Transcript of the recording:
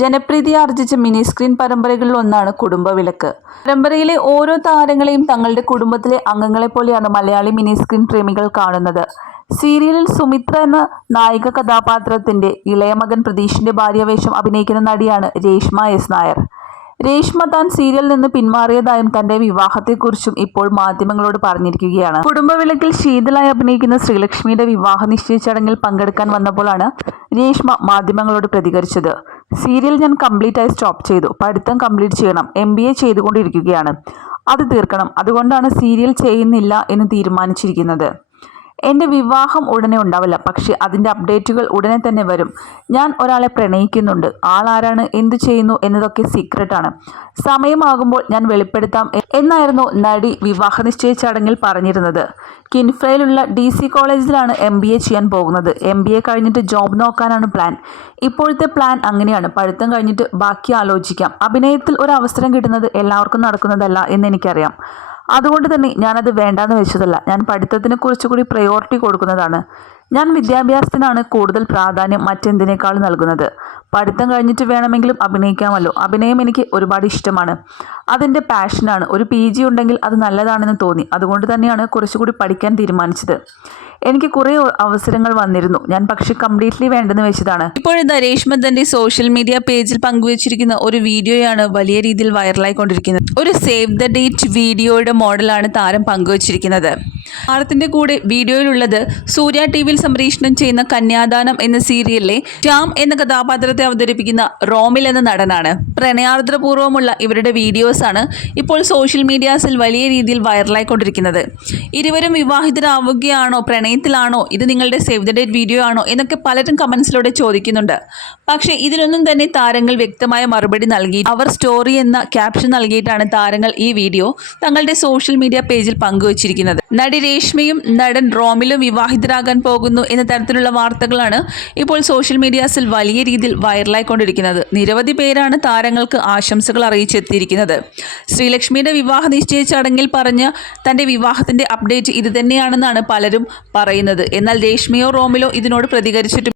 ജനപ്രീതി ആർജിച്ച mini screen പരമ്പരകളിൽ ഒന്നാണ് കുടുംബവിളക്ക് പരമ്പരയിലെ ഓരോ താരങ്ങളെയും തങ്ങളുടെ കുടുംബത്തിലെ അംഗങ്ങളെ പോലെയാണ് മലയാളി മിനി സ്ക്രീൻ പ്രേമികൾ കാണുന്നത്. സീരിയലിൽ സുമിത്ര എന്ന നായിക കഥാപാത്രത്തിന്റെ ഇളയ മകൻ പ്രതീഷിന്റെ ഭാര്യാവേഷം അഭിനയിക്കുന്ന നടിയാണ് രേഷ്മ എസ് നായർ. രേഷ്മ താൻ സീരിയലിൽ നിന്ന് പിന്മാറിയതായും തന്റെ വിവാഹത്തെക്കുറിച്ചും ഇപ്പോൾ മാധ്യമങ്ങളോട് പറഞ്ഞിരിക്കുകയാണ്. കുടുംബവിളക്കിൽ ശീതളായി അഭിനയിക്കുന്ന ശ്രീലക്ഷ്മിയുടെ വിവാഹ നിശ്ചയ ചടങ്ങിൽ പങ്കെടുക്കാൻ വന്നപ്പോഴാണ് രേഷ്മ മാധ്യമങ്ങളോട് പ്രതികരിച്ചത്. സീരിയൽ ഞാൻ കംപ്ലീറ്റ് ആയി സ്റ്റോപ്പ് ചെയ്തു. പഠിത്തം കംപ്ലീറ്റ് ചെയ്യണം. എം ബി എ ചെയ്തുകൊണ്ടിരിക്കുകയാണ്. അത് തീർക്കണം. അതുകൊണ്ടാണ് സീരിയൽ ചെയ്യുന്നില്ല എന്ന് തീരുമാനിച്ചിരിക്കുന്നത്. എന്റെ വിവാഹം ഉടനെ ഉണ്ടാവില്ല. പക്ഷേ അതിന്റെ അപ്ഡേറ്റുകൾ ഉടനെ തന്നെ വരും. ഞാൻ ഒരാളെ പ്രണയിക്കുന്നുണ്ട്. ആളാരാണ്? എന്തു ചെയ്യുന്നു? എന്നതൊക്കെ സീക്രട്ടാണ് സമയമാകുമ്പോൾ ഞാൻ വെളിപ്പെടുത്താം എന്നായിരുന്നു നടി വിവാഹ നിശ്ചയ ചടങ്ങിൽ പറഞ്ഞിരുന്നത്. കിൻഫ്രയിലുള്ള ഡി സി കോളേജിലാണ് എം ബി എ ചെയ്യാൻ പോകുന്നത്. എം ബി എ കഴിഞ്ഞിട്ട് ജോബ് നോക്കാനാണ് പ്ലാൻ. ഇപ്പോഴത്തെ പ്ലാൻ അങ്ങനെയാണ്. പഠിത്തം കഴിഞ്ഞിട്ട് ബാക്കി ആലോചിക്കാം. അഭിനയത്തിൽ ഒരു അവസരം കിട്ടുന്നത് എല്ലാവർക്കും നടക്കുന്നതല്ല എന്ന് എനിക്കറിയാം. അതുകൊണ്ട് തന്നെ ഞാനത് വേണ്ടാന്ന് വെച്ചതല്ല. ഞാൻ പഠിത്തത്തിന് കുറച്ചുകൂടി പ്രയോറിറ്റി കൊടുക്കുന്നതാണ്. ഞാൻ വിദ്യാഭ്യാസത്തിനാണ് കൂടുതൽ പ്രാധാന്യം മറ്റെന്തിനേക്കാളും നൽകുന്നത്? പഠിത്തം കഴിഞ്ഞിട്ട് വേണമെങ്കിലും അഭിനയിക്കാമല്ലോ. അഭിനയം എനിക്ക് ഒരുപാട് ഇഷ്ടമാണ്. അതെന്റെ പാഷനാണ് ഒരു പി ഉണ്ടെങ്കിൽ അത് നല്ലതാണെന്ന് തോന്നി. അതുകൊണ്ട് തന്നെയാണ് കുറച്ചുകൂടി പഠിക്കാൻ തീരുമാനിച്ചത്. എനിക്ക് കുറേ അവസരങ്ങൾ വന്നിരുന്നു. ഞാൻ പക്ഷെ കംപ്ലീറ്റ്ലി വേണ്ടെന്ന് വെച്ചതാണ്. ഇപ്പോഴും രേഷ്മ തന്റെ സോഷ്യൽ മീഡിയ പേജിൽ പങ്കുവച്ചിരിക്കുന്ന ഒരു വീഡിയോയാണ് വലിയ രീതിയിൽ വൈറലായിക്കൊണ്ടിരിക്കുന്നത് ഒരു സേവ് ദ ഡേറ്റ് വീഡിയോയുടെ മോഡലാണ് താരം പങ്കുവച്ചിരിക്കുന്നത്. താരത്തിന്റെ കൂടെ വീഡിയോയിലുള്ളത് സൂര്യ ടി വിയിൽ സംപ്രേഷണം ചെയ്യുന്ന കന്യാദാനം എന്ന സീരിയലിലെ ശ്യാം എന്ന കഥാപാത്രത്തെ അവതരിപ്പിക്കുന്ന റോമിൽ എന്ന നടനാണ്. പ്രണയാർദ്രപൂർവമുള്ള ഇവരുടെ വീഡിയോസാണ് ഇപ്പോൾ സോഷ്യൽ മീഡിയാസിൽ വലിയ രീതിയിൽ വൈറലായിക്കൊണ്ടിരിക്കുന്നത്. ഇരുവരും വിവാഹിതരാവുകയാണോ? പ്രണയത്തിലാണോ? ഇത് നിങ്ങളുടെ സേവ് ദ ഡേറ്റ് വീഡിയോ ആണോ? എന്നൊക്കെ പലരും കമൻസിലൂടെ ചോദിക്കുന്നുണ്ട്. പക്ഷേ ഇതിനൊന്നും തന്നെ താരങ്ങൾ വ്യക്തമായ മറുപടി നൽകി അവർ സ്റ്റോറി എന്ന ക്യാപ്ഷൻ നൽകിയിട്ടാണ് താരങ്ങൾ ഈ വീഡിയോ തങ്ങളുടെ സോഷ്യൽ മീഡിയ പേജിൽ പങ്കുവച്ചിരിക്കുന്നത്. നടി രേഷ്മയും നടൻ റോമിലും വിവാഹിതരാകാൻ പോകുന്നു എന്ന തരത്തിലുള്ള വാർത്തകളാണ് ഇപ്പോൾ സോഷ്യൽ മീഡിയാസിൽ വലിയ രീതിയിൽ വൈറലായിക്കൊണ്ടിരിക്കുന്നത്. നിരവധി പേരാണ് താരങ്ങൾക്ക് ആശംസകൾ അറിയിച്ചെത്തിയിരിക്കുന്നത്. ശ്രീലക്ഷ്മിയുടെ വിവാഹ നിശ്ചയ ചടങ്ങിൽ പറഞ്ഞ തന്റെ വിവാഹത്തിന്റെ അപ്ഡേറ്റ് ഇതുതന്നെയാണെന്നാണ് പലരും പറയുന്നത്. എന്നാൽ രേഷ്മയോ റോമിലോ ഇതിനോട് പ്രതികരിച്ചിട്ടും